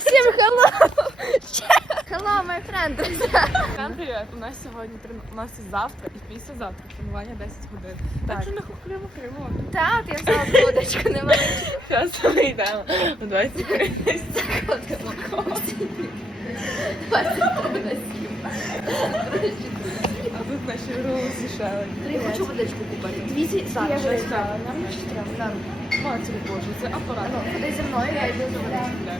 Всім hello! Hello, my friend! Всем привет! У нас сьогодні трен- у нас і завтра, і післязавтра тренування 10 годин. Так Так що не хухлюємо прямо. Так, я взяла будочку невеличку. Зараз ми йдемо. Ну, давайте А тут наші рулси ще. Я хочу водичку купити. Дві зараз. Я щось вже там. Нам ще треба. Матір Боже, це апарат. Ну, Ходи зі мною, я йду за водою. Так.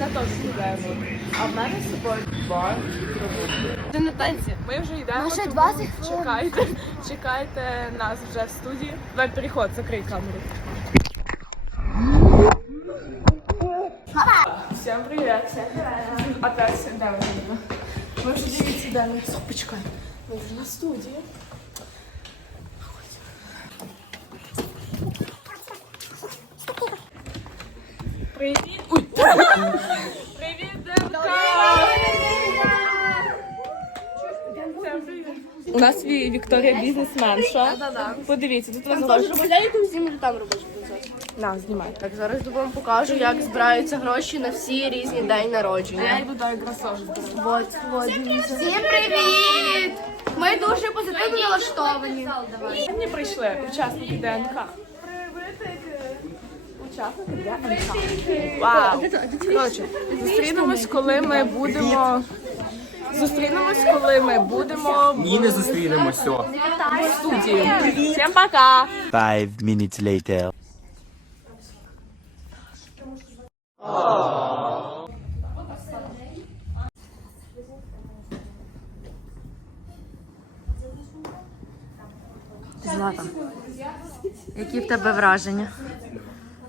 Я теж йдемо. А в мене з собою бар і продукти. Ти на танці. Ми вже йдемо. Ну, ще тому 20 хвилин. Чекайте, чекайте нас вже в студії. Давай переход, закрий камеру. Всім привіт. Всім привіт. А те де ми їдемо? Ми вже дивіться, де ми. Стоп, почекай. Ми вже на студії. Привіт. Привіт, У нас Ві- Вікторія бізнесменша. Подивіться, тут розгорожу. Я яку зніму там робочу. На, знімай. Так, зараз вам покажу, як збираються гроші на всі різні день Я народження. йду до. Вот, вот. Всім привіт! Ми дуже позитивно налаштовані. Сьогодні прийшли учасники ДНК. Учасники. Вау! Коротше, зустрінемось, коли ми будемо. Зустрінемось, коли ми будемо Ні, не зустрінемося. в студії. Всім пока! Five minutes later. Злата. Які в тебе враження?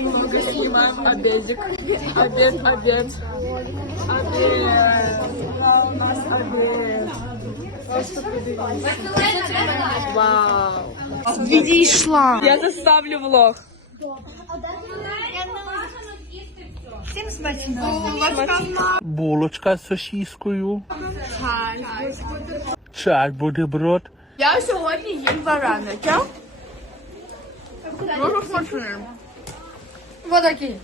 Снимаем обедик. Обед, обед. Обед. Да, у нас обед. Просто подивіться. Вау. Відійшла. Я заставлю влог. булочка з сосіскою. Чай бутерброд. Я сьогодні їм вареники. Дуже смачний. Вот такі.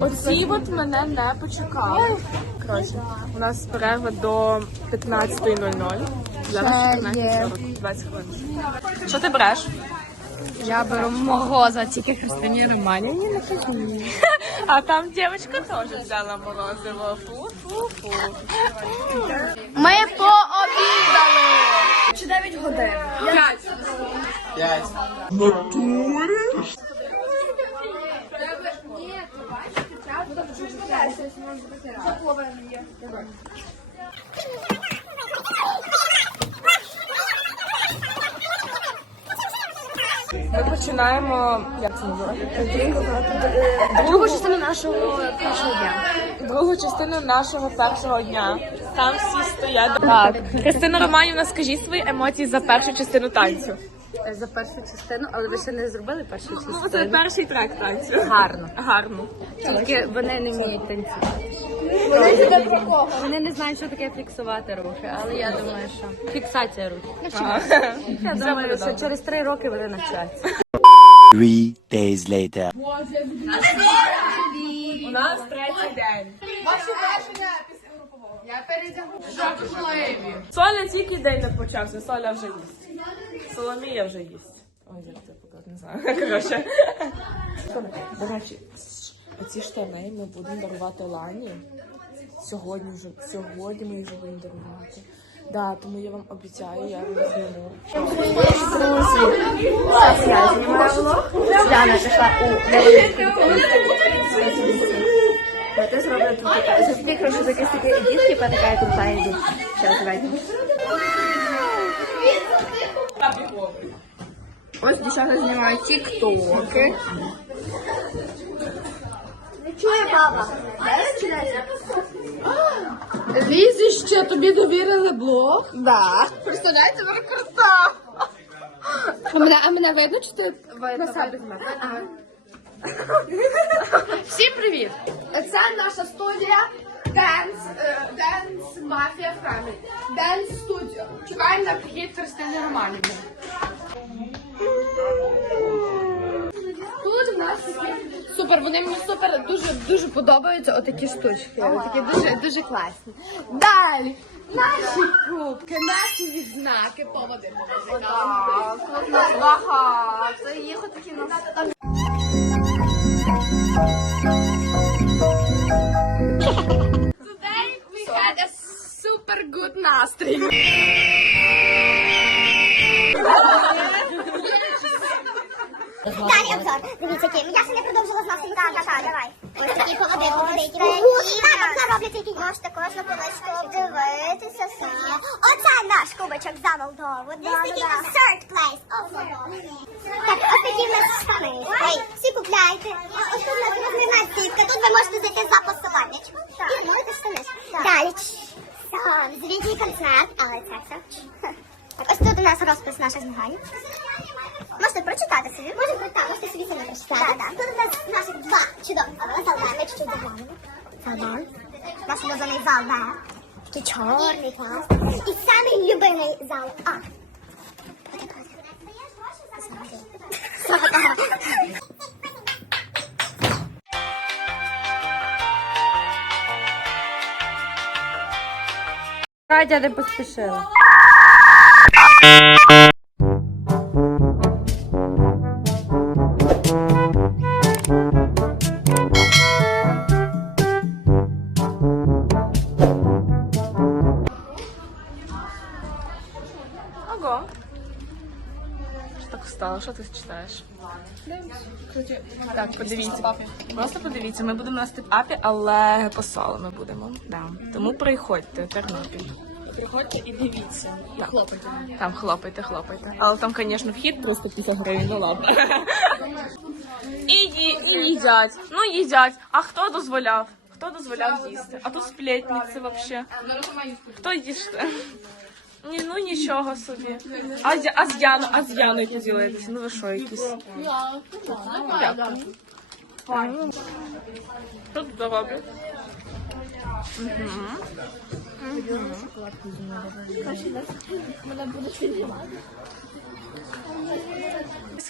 Оці от мене не почекали. Коротше, у нас перерва до 15.00. Зараз 14.40, 20 хвилин. Що ти береш? Я беру мого за тільки Христині Романі. Не кажу. А там дівчинка теж взяла морозиво. Фу-фу-фу. Ми пообідали. Чи 9 годин? П'ять. Ми починаємо. Як це називається? Другу частину нашого першого дня. Другу частину нашого першого дня. Там всі стоять. Так. Христина Романівна, скажіть свої емоції за першу частину танцю. За першу частину, але ви ще не зробили першу Ну, це перший трек танцю. Гарно. Гарно. Тільки вони не вміють танцювати. Вони не про кого. Вони не знають, що таке фіксувати рухи, але я думаю, що фіксація рухів. Я думаю, що через три роки вони навчаться. Three days later. У нас третій день. Соля тільки день не почався, Соля вже їсть. Соломія вже їсть. Ой, як це показати, не знаю. Коротше. До речі, оці штани ми будемо дарувати Лані. Сьогодні вже, сьогодні ми їх вже будемо дарувати. Да, тому я вам обіцяю, я вам зніму. Діана пішла у Ти зробила тут хорошо таке таке ідіть, типа така крута йду. Зараз давайте. Ось дівчата знімають тіктоки. Не чує баба. Лізіще, тобі довірили блог? Да. Представляєте, ви крута. А мене, а мене видно, чи ти На себе Всім привіт! Це наша студія Dance, е, Dance Mafia Family. Dance Studio. Чекаємо на прихід Христини Романівни. Тут в нас такі супер, вони мені супер дуже дуже подобаються отакі штучки. Отакі дуже дуже класні. Далі наші кубки, наші відзнаки, поводи. Так, тут нас багато. Їх отакі нас. Today we had a super good nasty. Далі обзор. Дивіться, який. Я ще не продовжила зовсім. Так, так, так, давай. Ось такі холоди, холоди, які Так, обзор роблять які. Можете кожну поличку обдивитися собі. Оце наш кубочок за Молдову. Він такий на third place. Так, ось такі в нас штани. Ей, всі купляйте. Ось тут у нас розмірна сітка. Тут ви можете зайти за посиланнячком. І можете штани. Далі. Сам, звідні концерт, але це все. Ось тут у нас розпис наших змагань. Прочитати собі. Можете прочитати, можете собі самі прочитати. Так, так. Тут у нас наших два чудові зали. Ми чуть-чуть заглянемо. Салон. Наш улюблений зал Б. Такий чорний клас. І самий любимий зал А. Катя не поспішила. Так встало? Що ти читаєш? Так, подивіться. Просто подивіться, ми будемо на степ-апі, але по соло ми будемо. Да. Тому приходьте, Тернопіль. Приходьте і дивіться. І хлопайте. Там хлопайте, хлопайте. Але там, звісно, вхід просто 50 гривень, ну ладно. І, ї- і їдять. Ну, їдять. А хто дозволяв? Хто дозволяв їсти? А тут сплетниці взагалі. Хто їсти? Ні, ну нічого собі. А, з- а з Яну, а з Яною поділитися? Ну ви що, якісь? Дякую. Тут роблять?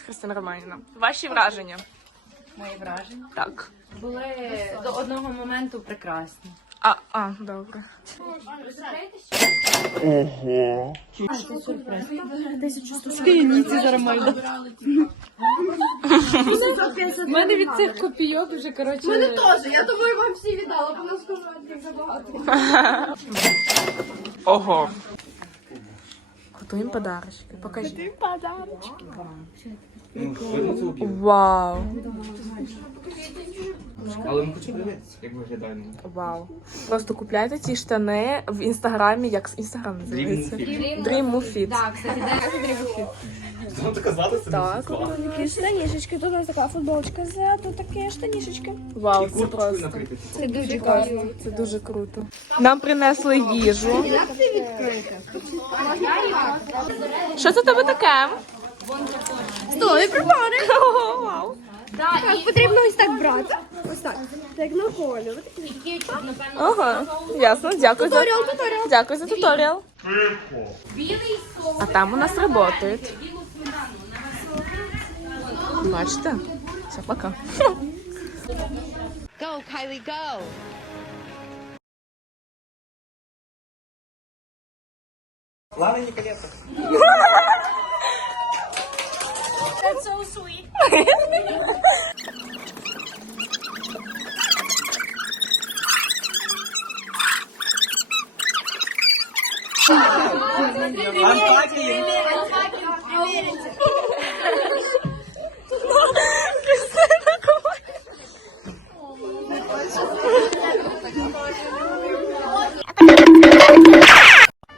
Христина Романівна, ваші враження? Мої враження Так. були до одного моменту прекрасні. А, а, добре. У мене від цих копійок вже коротше. Мене Теж, я думаю, вам всі віддала, бо нас як забагато. Ого. Готуємо подарочки. Покажи. Готуємо подарочки. Вау. Але ми хочемо подивитися, як виглядаємо. Вау. Просто купляйте ці штани в інстаграмі, як інстаграм називається? Dream Dream Move Fit. Так, кстати, де так казати це Так. Такі штанішечки, тут у нас така футболочка, за тут такі штанішечки. Вау, це просто. Це дуже класно. Це дуже круто. Нам принесли їжу. Що це тебе таке? Столові прибори. Вау. Так, потрібно ось так брати. Ось так. Так на колю. Ага, ясно. Дякую за Туторіал, туторіал. дякую за туторіал. А там у нас працюють. Бачите? Все, пока. Go, Kylie, go. sweet.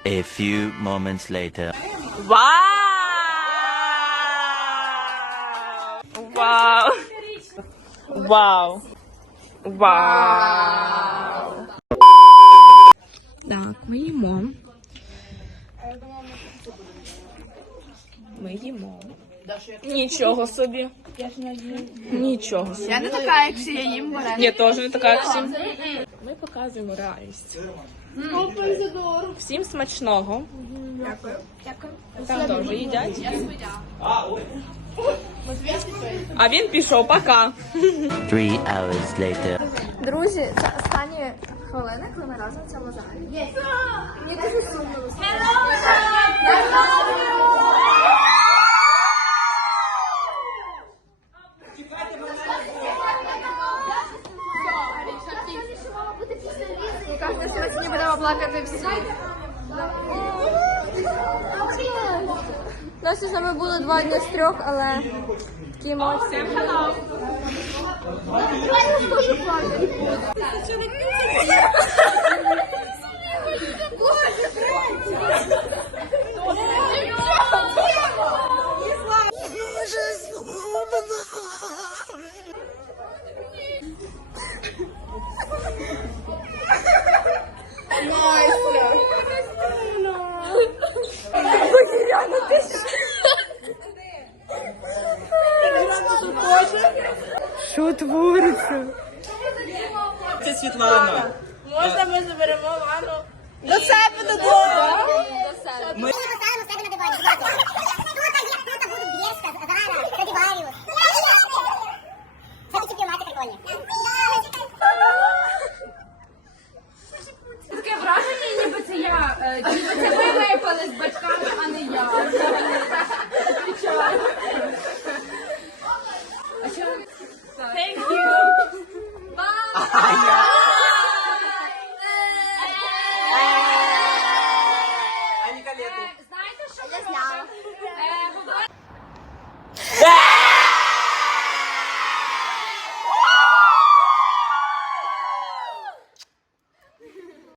A few moments later. Why? Вау! Вау! Вау! Так, ми їмо. Ми їмо. Нічого собі. Нічого собі. Я не така, як всі я їм бере. Я теж не така, як всі. Ми показуємо реальність. Всім смачного. Дякую. Там теж їдять. А він пішов, пока. Three hours later. Друзі, це останні хвилини, коли ми разом в цьому залі. Мені дуже сумно. Кожна сьогодні будемо плакати всі. Насті з нами було два дні з трьох, але такі емоції. Що Це Світлана. Можна ми заберемо Лану? Ми поставимо себе на дивані. Тут Це прикольні. Таке враження, ніби це я. е, Ніби це ви випали з батьками, а не я.